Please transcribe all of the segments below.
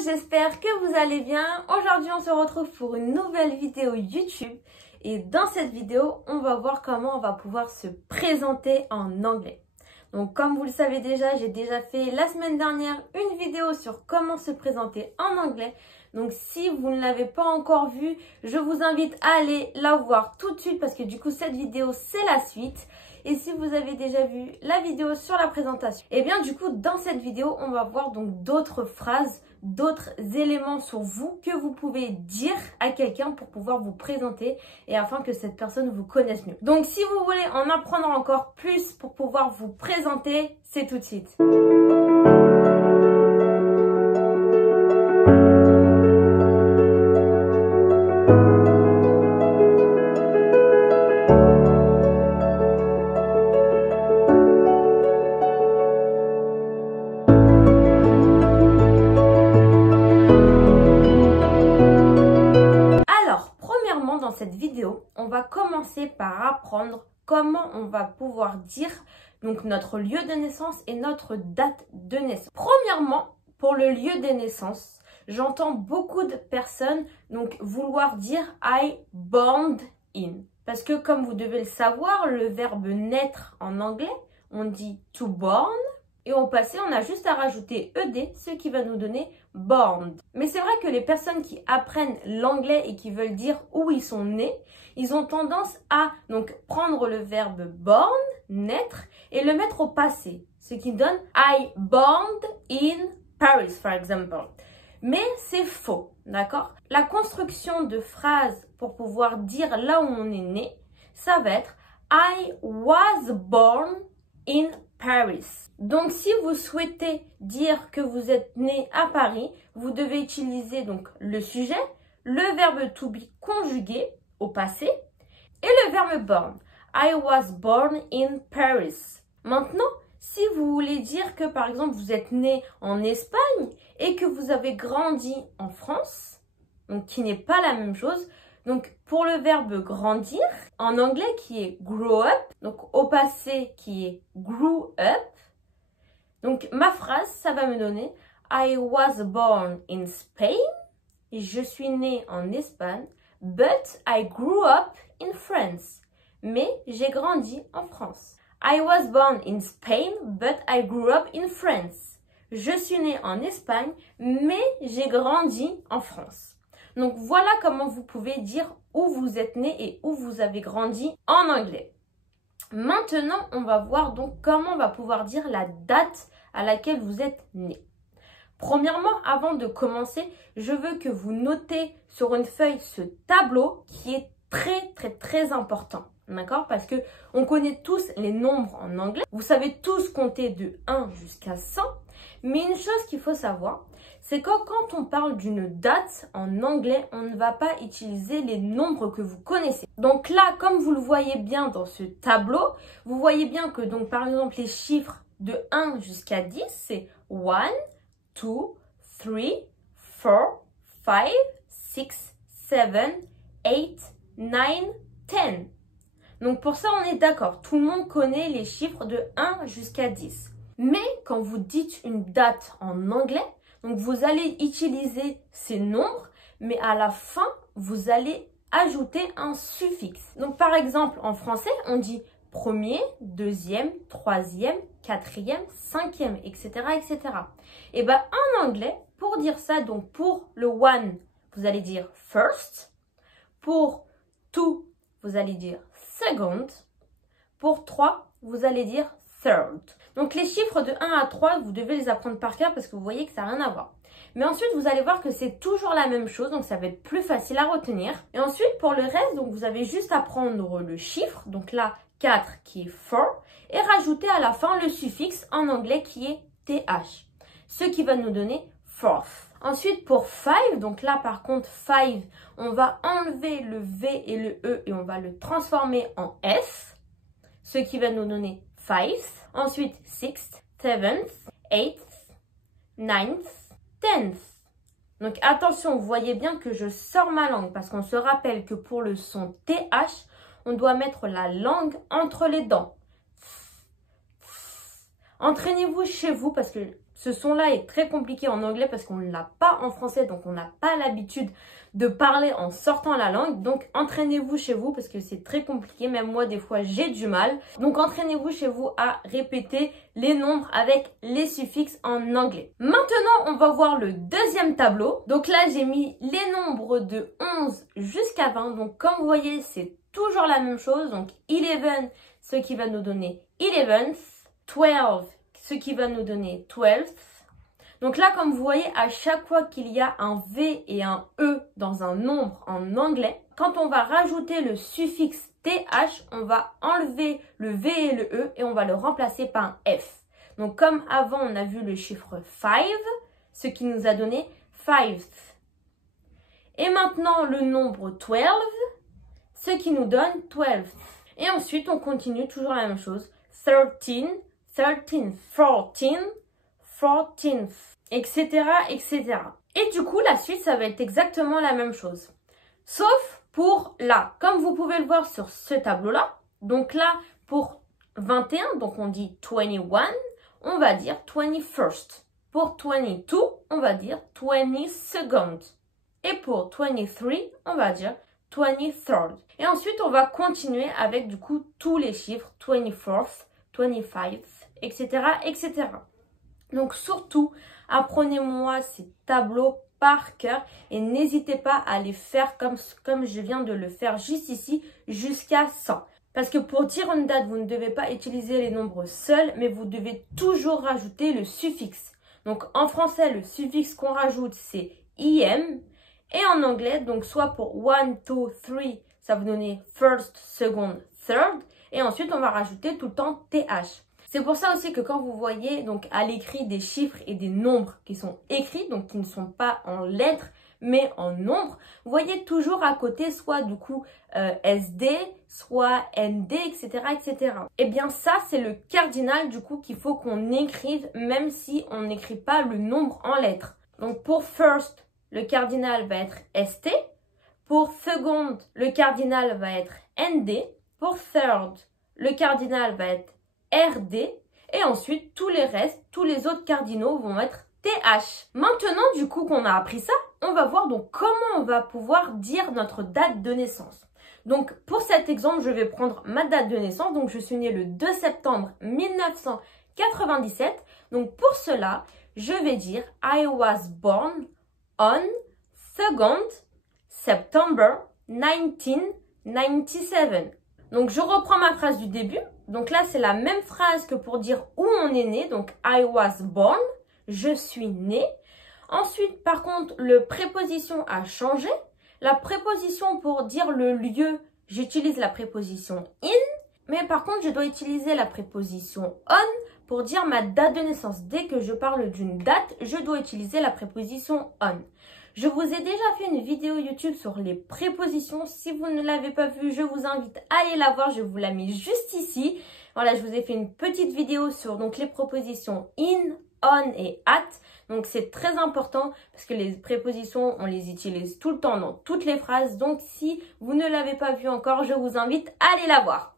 j'espère que vous allez bien. Aujourd'hui, on se retrouve pour une nouvelle vidéo YouTube. Et dans cette vidéo, on va voir comment on va pouvoir se présenter en anglais. Donc, comme vous le savez déjà, j'ai déjà fait la semaine dernière une vidéo sur comment se présenter en anglais. Donc, si vous ne l'avez pas encore vue, je vous invite à aller la voir tout de suite parce que du coup, cette vidéo, c'est la suite. Et si vous avez déjà vu la vidéo sur la présentation, et bien du coup, dans cette vidéo, on va voir donc d'autres phrases, d'autres éléments sur vous que vous pouvez dire à quelqu'un pour pouvoir vous présenter et afin que cette personne vous connaisse mieux. Donc, si vous voulez en apprendre encore plus pour pouvoir vous présenter, c'est tout de suite. Dans cette vidéo, on va commencer par apprendre comment on va pouvoir dire donc notre lieu de naissance et notre date de naissance. Premièrement, pour le lieu de naissance, j'entends beaucoup de personnes donc vouloir dire I born in. Parce que comme vous devez le savoir, le verbe naître en anglais, on dit to born. Et au passé, on a juste à rajouter ed, ce qui va nous donner born. Mais c'est vrai que les personnes qui apprennent l'anglais et qui veulent dire où ils sont nés, ils ont tendance à donc prendre le verbe born, naître, et le mettre au passé. Ce qui donne I born in Paris, for example. Mais c'est faux, d'accord? La construction de phrases pour pouvoir dire là où on est né, ça va être I was born in Paris. Donc, si vous souhaitez dire que vous êtes né à Paris, vous devez utiliser donc le sujet, le verbe to be conjugué au passé et le verbe born. I was born in Paris. Maintenant, si vous voulez dire que par exemple vous êtes né en Espagne et que vous avez grandi en France, donc qui n'est pas la même chose, donc pour le verbe grandir, en anglais qui est grow up, donc au passé qui est grew up, donc ma phrase ça va me donner I was born in Spain, je suis né en Espagne, but I grew up in France, mais j'ai grandi en France. I was born in Spain, but I grew up in France. Je suis né en Espagne, mais j'ai grandi en France. Donc, voilà comment vous pouvez dire où vous êtes né et où vous avez grandi en anglais. Maintenant, on va voir donc comment on va pouvoir dire la date à laquelle vous êtes né. Premièrement, avant de commencer, je veux que vous notez sur une feuille ce tableau qui est très important. D'accord? Parce que on connaît tous les nombres en anglais. Vous savez tous compter de 1 jusqu'à 100. Mais une chose qu'il faut savoir, c'est que quand on parle d'une date en anglais, on ne va pas utiliser les nombres que vous connaissez. Donc là, comme vous le voyez bien dans ce tableau, vous voyez bien que donc par exemple les chiffres de 1 jusqu'à 10, c'est 1, 2, 3, 4, 5, 6, 7, 8, 9, 10. Donc pour ça, on est d'accord. Tout le monde connaît les chiffres de 1 jusqu'à 10. Mais quand vous dites une date en anglais, donc vous allez utiliser ces nombres, mais à la fin, vous allez ajouter un suffixe. Donc par exemple, en français, on dit premier, deuxième, troisième, quatrième, cinquième, etc., etc. Et bien en anglais, pour dire ça, donc pour le one, vous allez dire first. Pour two, vous allez dire second. Pour 3, vous allez dire third. Donc les chiffres de 1 à 3, vous devez les apprendre par cœur parce que vous voyez que ça n'a rien à voir. Mais ensuite, vous allez voir que c'est toujours la même chose, donc ça va être plus facile à retenir. Et ensuite, pour le reste, donc vous avez juste à prendre le chiffre, donc là, 4 qui est 4, et rajouter à la fin le suffixe en anglais qui est TH, ce qui va nous donner fourth. Ensuite, pour 5, donc là par contre 5, on va enlever le V et le E et on va le transformer en S, ce qui va nous donner fifth. Ensuite, 6th, 7th, 8th, 9th, 10th. Donc attention, vous voyez bien que je sors ma langue parce qu'on se rappelle que pour le son TH, on doit mettre la langue entre les dents. Entraînez-vous chez vous parce que Ce son-là est très compliqué en anglais parce qu'on ne l'a pas en français, donc on n'a pas l'habitude de parler en sortant la langue. Donc entraînez-vous chez vous parce que c'est très compliqué, même moi des fois j'ai du mal. Donc entraînez-vous chez vous à répéter les nombres avec les suffixes en anglais. Maintenant on va voir le deuxième tableau. Donc là j'ai mis les nombres de 11 jusqu'à 20. Donc comme vous voyez c'est toujours la même chose. Donc 11, ce qui va nous donner 11th, 12, ce qui va nous donner 12th. Donc là, comme vous voyez, à chaque fois qu'il y a un V et un E dans un nombre en anglais, quand on va rajouter le suffixe TH, on va enlever le V et le E et on va le remplacer par un F. Donc comme avant, on a vu le chiffre 5, ce qui nous a donné 5th. Et maintenant, le nombre 12, ce qui nous donne 12th. Et ensuite, on continue toujours la même chose. 13, 13th, 14, 14th, etc., etc. Et du coup, la suite, ça va être exactement la même chose. Sauf pour là, comme vous pouvez le voir sur ce tableau-là. Donc là, pour 21, donc on dit 21, on va dire 21st. Pour 22, on va dire 22nd. Et pour 23, on va dire 23rd. Et ensuite, on va continuer avec du coup tous les chiffres 24th, 25th, etc., etc. Donc surtout, apprenez-moi ces tableaux par cœur et n'hésitez pas à les faire comme je viens de le faire juste ici, jusqu'à 100. Parce que pour dire une date, vous ne devez pas utiliser les nombres seuls, mais vous devez toujours rajouter le suffixe. Donc en français, le suffixe qu'on rajoute, c'est IM. Et en anglais, donc soit pour 1, 2, 3, ça va donner first, second, third. Et ensuite, on va rajouter tout le temps TH. C'est pour ça aussi que quand vous voyez donc à l'écrit des chiffres et des nombres qui sont écrits, donc qui ne sont pas en lettres, mais en nombres, vous voyez toujours à côté soit du coup SD, soit ND, etc., etc. Et bien ça, c'est le cardinal du coup qu'il faut qu'on écrive même si on n'écrit pas le nombre en lettres. Donc pour first, le cardinal va être ST. Pour second, le cardinal va être ND. Pour third, le cardinal va être RD. Et ensuite, tous les restes, tous les autres cardinaux vont être TH. Maintenant, du coup, qu'on a appris ça, on va voir donc comment on va pouvoir dire notre date de naissance. Donc, pour cet exemple, je vais prendre ma date de naissance. Donc, je suis née le 2 septembre 1997. Donc, pour cela, je vais dire I was born on 2nd September 1997. Donc, je reprends ma phrase du début. Donc là, c'est la même phrase que pour dire où on est né. Donc, I was born, je suis né. Ensuite, par contre, le préposition a changé. La préposition pour dire le lieu, j'utilise la préposition in. Mais par contre, je dois utiliser la préposition on pour dire ma date de naissance. Dès que je parle d'une date, je dois utiliser la préposition on. Je vous ai déjà fait une vidéo YouTube sur les prépositions. Si vous ne l'avez pas vue, je vous invite à aller la voir. Je vous la mets juste ici. Voilà, je vous ai fait une petite vidéo sur donc les prépositions in, on et at. Donc c'est très important parce que les prépositions, on les utilise tout le temps dans toutes les phrases. Donc si vous ne l'avez pas vue encore, je vous invite à aller la voir.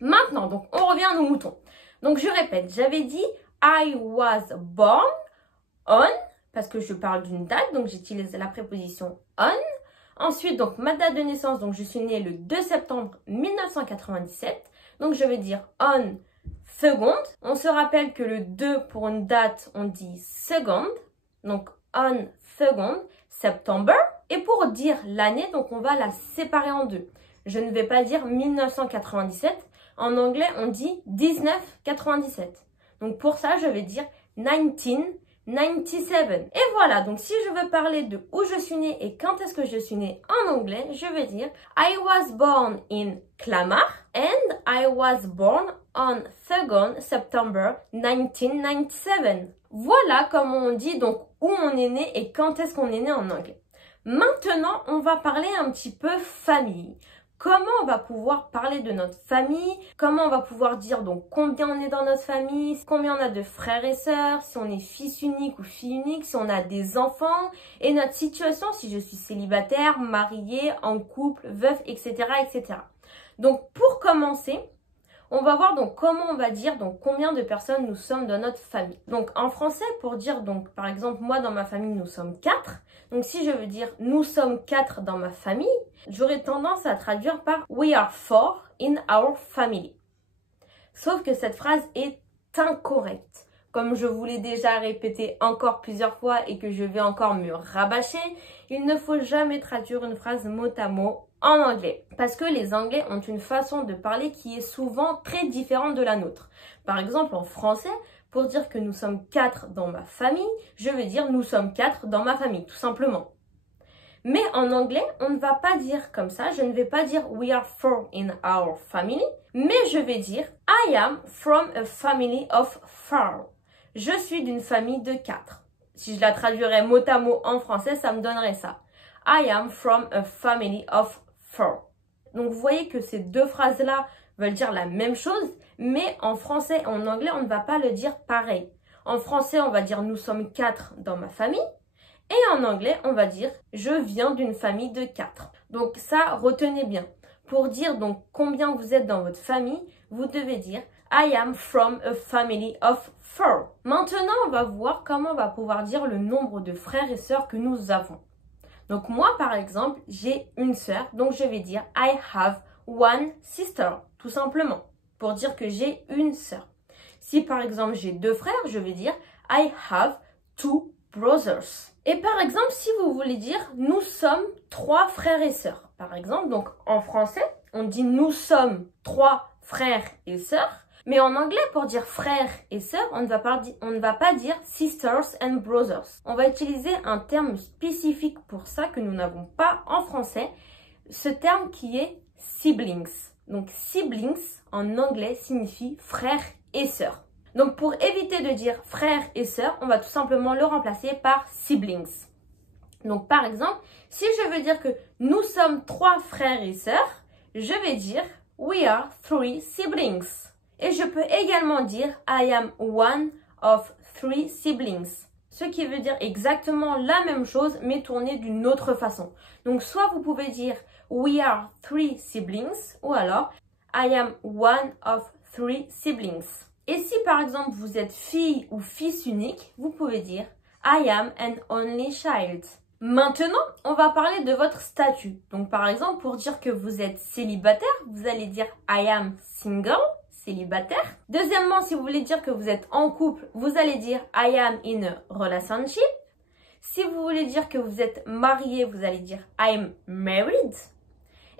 Maintenant, donc on revient à nos moutons. Donc je répète, j'avais dit I was born on, parce que je parle d'une date, donc j'utilise la préposition on. Ensuite, donc ma date de naissance, donc je suis née le 2 septembre 1997. Donc je vais dire on second. On se rappelle que le 2 pour une date, on dit second. Donc on second September. Et pour dire l'année, donc on va la séparer en deux. Je ne vais pas dire 1997. En anglais, on dit 1997. Donc pour ça, je vais dire 1997. Et voilà, donc si je veux parler de où je suis née et quand est-ce que je suis née en anglais, je vais dire I was born in Clamart and I was born on 2nd September 1997. Voilà comment on dit donc où on est né et quand est-ce qu'on est né en anglais. Maintenant, on va parler un petit peu famille. Comment on va pouvoir parler de notre famille? Comment on va pouvoir dire donc combien on est dans notre famille? Combien on a de frères et sœurs? Si on est fils unique ou fille unique? Si on a des enfants? Et notre situation, si je suis célibataire, mariée, en couple, veuf, etc., etc. Donc pour commencer, On va voir donc comment on va dire donc combien de personnes nous sommes dans notre famille. Donc en français, pour dire donc par exemple moi dans ma famille nous sommes 4. Donc si je veux dire nous sommes 4 dans ma famille, j'aurais tendance à traduire par we are 4 in our family. Sauf que cette phrase est incorrecte. Comme je vous l'ai déjà répété encore plusieurs fois et que je vais encore me rabâcher, il ne faut jamais traduire une phrase mot à mot en anglais. Parce que les Anglais ont une façon de parler qui est souvent très différente de la nôtre. Par exemple, en français, pour dire que nous sommes 4 dans ma famille, je vais dire nous sommes 4 dans ma famille, tout simplement. Mais en anglais, on ne va pas dire comme ça. Je ne vais pas dire we are 4 in our family, mais je vais dire I am from a family of 4. Je suis d'une famille de 4. Si je la traduirais mot à mot en français, ça me donnerait ça. I am from a family of 4. Donc vous voyez que ces deux phrases-là veulent dire la même chose, mais en français et en anglais, on ne va pas le dire pareil. En français, on va dire nous sommes 4 dans ma famille. Et en anglais, on va dire je viens d'une famille de 4. Donc ça, retenez bien. Pour dire donc combien vous êtes dans votre famille, vous devez dire I am from a family of 4. Maintenant, on va voir comment on va pouvoir dire le nombre de frères et sœurs que nous avons. Donc moi, par exemple, j'ai une sœur, donc je vais dire I have one sister, tout simplement, pour dire que j'ai une sœur. Si par exemple j'ai 2 frères, je vais dire I have 2 brothers. Et par exemple, si vous voulez dire nous sommes 3 frères et sœurs, par exemple, donc en français, on dit nous sommes 3 frères et sœurs. Mais en anglais, pour dire frères et sœurs, on ne va pas dire sisters and brothers. On va utiliser un terme spécifique pour ça que nous n'avons pas en français. Ce terme qui est siblings. Donc siblings en anglais signifie frères et sœurs. Donc pour éviter de dire frères et sœurs, on va tout simplement le remplacer par siblings. Donc par exemple, si je veux dire que nous sommes 3 frères et sœurs, je vais dire we are 3 siblings. Et je peux également dire I am one of 3 siblings. Ce qui veut dire exactement la même chose, mais tourné d'une autre façon. Donc soit vous pouvez dire we are 3 siblings, ou alors I am one of 3 siblings. Et si par exemple vous êtes fille ou fils unique, vous pouvez dire I am an only child. Maintenant, on va parler de votre statut. Donc par exemple, pour dire que vous êtes célibataire, vous allez dire I am single. Célibataire. Deuxièmement, si vous voulez dire que vous êtes en couple, vous allez dire I am in a relationship. Si vous voulez dire que vous êtes marié, vous allez dire I'm married.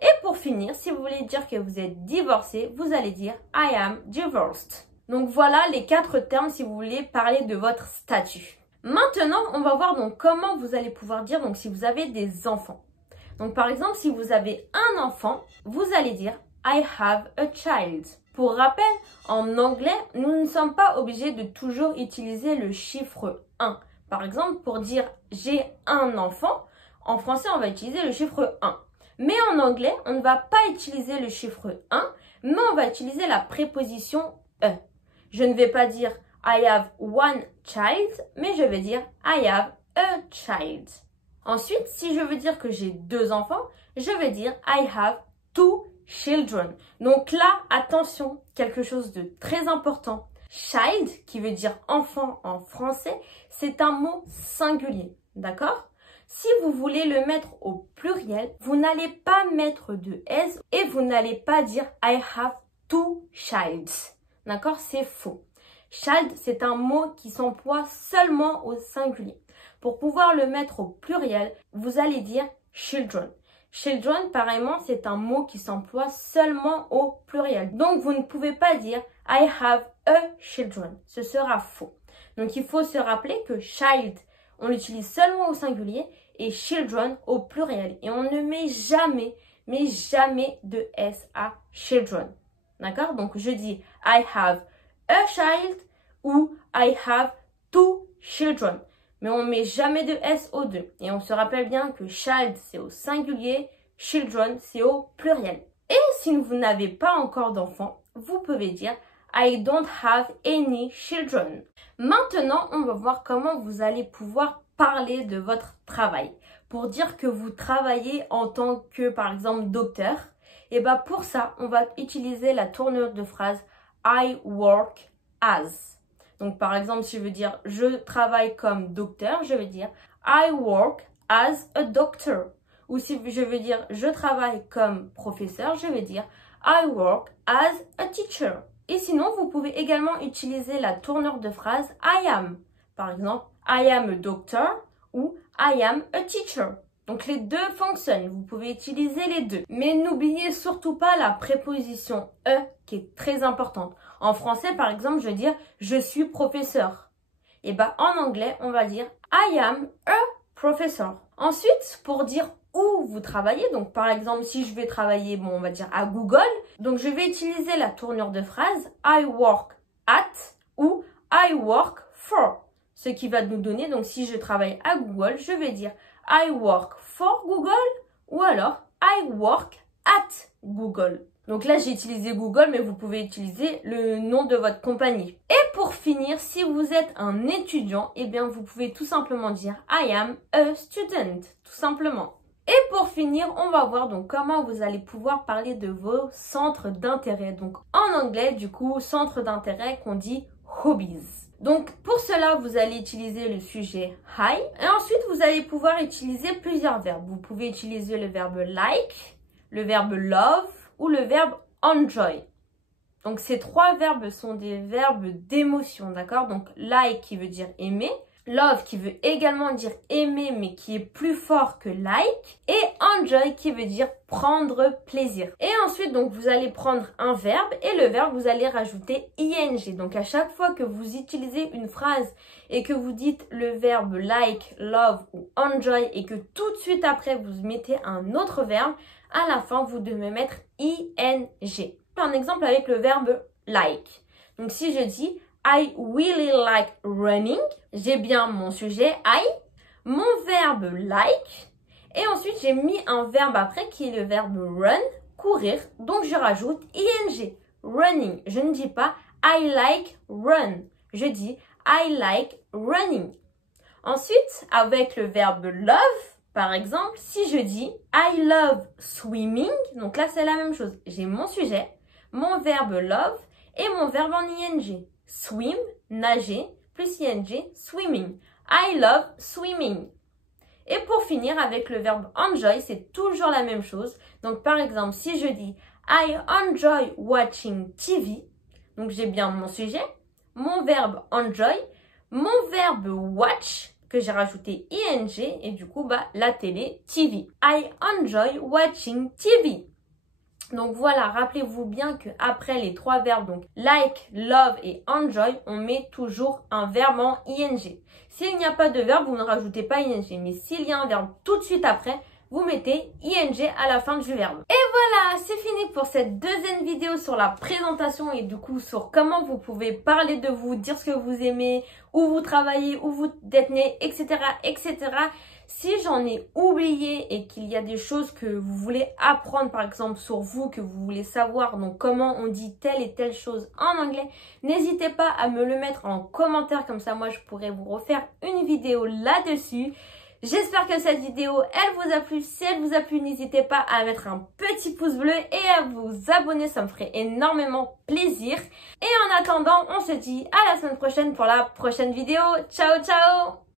Et pour finir, si vous voulez dire que vous êtes divorcé, vous allez dire I am divorced. Donc voilà les 4 termes si vous voulez parler de votre statut. Maintenant, on va voir donc comment vous allez pouvoir dire donc si vous avez des enfants. Donc par exemple, si vous avez un enfant, vous allez dire I have a child. Pour rappel, en anglais, nous ne sommes pas obligés de toujours utiliser le chiffre 1. Par exemple, pour dire j'ai un enfant, en français, on va utiliser le chiffre 1. Mais en anglais, on ne va pas utiliser le chiffre 1, mais on va utiliser la préposition E. Je ne vais pas dire I have one child, mais je vais dire I have a child. Ensuite, si je veux dire que j'ai 2 enfants, je vais dire I have 2 children. Donc là, attention, quelque chose de très important. Child, qui veut dire enfant en français, c'est un mot singulier, d'accord? Si vous voulez le mettre au pluriel, vous n'allez pas mettre de S et vous n'allez pas dire I have 2 childs, d'accord? C'est faux. Child, c'est un mot qui s'emploie seulement au singulier. Pour pouvoir le mettre au pluriel, vous allez dire children. Children, pareillement, c'est un mot qui s'emploie seulement au pluriel. Donc, vous ne pouvez pas dire I have a children. Ce sera faux. Donc, il faut se rappeler que child, on l'utilise seulement au singulier et children au pluriel. Et on ne met jamais, mais jamais de S à children. D'accord? Donc, je dis I have a child ou I have 2 children. Mais on ne met jamais de S au 2. Et on se rappelle bien que child, c'est au singulier, children, c'est au pluriel. Et si vous n'avez pas encore d'enfants, vous pouvez dire I don't have any children. Maintenant, on va voir comment vous allez pouvoir parler de votre travail. Pour dire que vous travaillez en tant que, par exemple, docteur. Et bah pour ça, on va utiliser la tournure de phrase I work as. Donc par exemple, si je veux dire je travaille comme docteur, je vais dire I work as a doctor. Ou si je veux dire je travaille comme professeur, je vais dire I work as a teacher. Et sinon, vous pouvez également utiliser la tournure de phrase I am. Par exemple, I am a doctor ou I am a teacher. Donc les deux fonctionnent, vous pouvez utiliser les deux. Mais n'oubliez surtout pas la préposition E qui est très importante. En français, par exemple, je vais dire je suis professeur. Et bah en anglais, on va dire I am a professor. Ensuite, pour dire où vous travaillez, donc par exemple si je vais travailler, bon on va dire à Google, donc je vais utiliser la tournure de phrase I work at ou I work for. Ce qui va nous donner, donc si je travaille à Google, je vais dire I work for Google ou alors I work at Google. Donc là, j'ai utilisé Google, mais vous pouvez utiliser le nom de votre compagnie. Et pour finir, si vous êtes un étudiant, eh bien, vous pouvez tout simplement dire I am a student, tout simplement. Et pour finir, on va voir donc comment vous allez pouvoir parler de vos centres d'intérêt. Donc en anglais, du coup, centre d'intérêt qu'on dit hobbies. Donc pour cela, vous allez utiliser le sujet I et ensuite vous allez pouvoir utiliser plusieurs verbes. Vous pouvez utiliser le verbe like, le verbe love ou le verbe enjoy. Donc ces trois verbes sont des verbes d'émotion, d'accord? Donc like qui veut dire aimer, love qui veut également dire aimer mais qui est plus fort que like et enjoy qui veut dire prendre plaisir. Et ensuite donc vous allez prendre un verbe et le verbe vous allez rajouter ing. Donc à chaque fois que vous utilisez une phrase et que vous dites le verbe like, love ou enjoy et que tout de suite après vous mettez un autre verbe, à la fin vous devez mettre ing. Un exemple avec le verbe like. Donc si je dis I really like running, j'ai bien mon sujet I, mon verbe like, et ensuite j'ai mis un verbe après qui est le verbe run, courir, donc je rajoute ing, running. Je ne dis pas I like run, je dis I like running. Ensuite, avec le verbe love, par exemple, si je dis I love swimming, donc là c'est la même chose, j'ai mon sujet, mon verbe love et mon verbe en ing. Swim, nager, plus ing, swimming. I love swimming. Et pour finir avec le verbe enjoy, c'est toujours la même chose. Donc par exemple, si je dis I enjoy watching TV, donc j'ai bien mon sujet, mon verbe enjoy, mon verbe watch, que j'ai rajouté ing, et du coup, la télé, TV. I enjoy watching TV. Donc voilà, rappelez-vous bien qu'après les trois verbes, donc like, love et enjoy, on met toujours un verbe en ing. S'il n'y a pas de verbe, vous ne rajoutez pas ing. Mais s'il y a un verbe tout de suite après, vous mettez ing à la fin du verbe. Et voilà, c'est fini pour cette deuxième vidéo sur la présentation et du coup sur comment vous pouvez parler de vous, dire ce que vous aimez, où vous travaillez, où vous êtes né, etc. etc. Si j'en ai oublié et qu'il y a des choses que vous voulez apprendre par exemple sur vous, que vous voulez savoir, donc comment on dit telle et telle chose en anglais, n'hésitez pas à me le mettre en commentaire, comme ça moi je pourrais vous refaire une vidéo là-dessus. J'espère que cette vidéo, elle vous a plu. Si elle vous a plu, n'hésitez pas à mettre un petit pouce bleu et à vous abonner, ça me ferait énormément plaisir. Et en attendant, on se dit à la semaine prochaine pour la prochaine vidéo. Ciao, ciao!